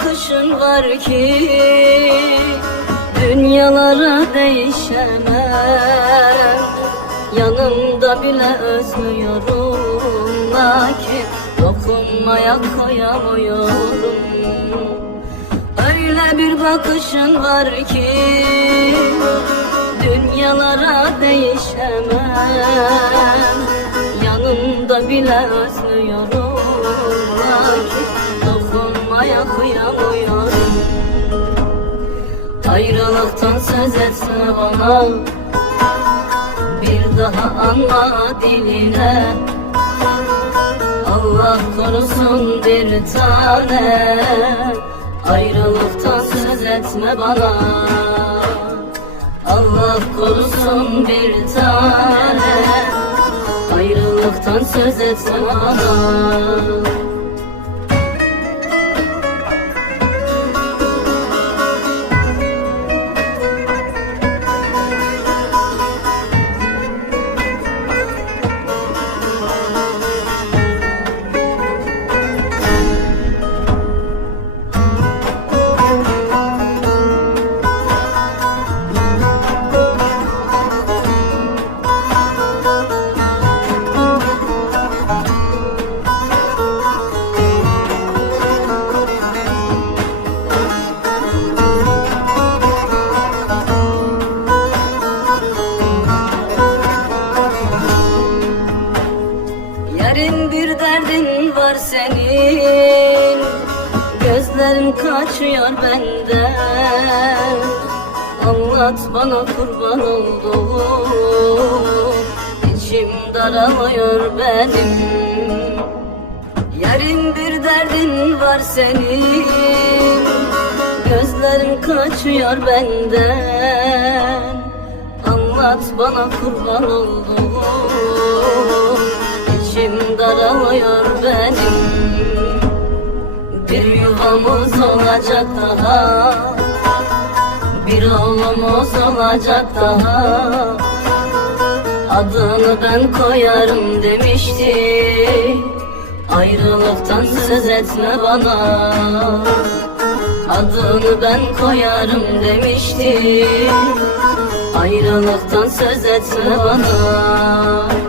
bakışın var ki dünyalara değişemem. Yanımda bile özlüyorum, lakin dokunmaya koyamıyorum. Öyle bir bakışın var ki dünyalara değişemem. Yanımda bile özlüyorum, lakin dokunmaya kıyamıyorum. Ayrılıktan söz etme bana, bir daha anma diline. Allah korusun bir tane, ayrılıktan söz etme bana. Allah korusun bir tane, ayrılıktan söz etme bana. Yarın bir derdin var senin, gözlerim kaçıyor benden. Anlat bana kurban olduğum, içim daralıyor benim. Yarın bir derdin var senin, gözlerim kaçıyor benden. Anlat bana kurban olduğum, İçim daralıyor benim. Bir yuvamız olacak daha, bir oğlumuz olacak daha. Adını ben koyarım demişti, ayrılıktan söz etme bana. Adını ben koyarım demişti, ayrılıktan söz etme bana.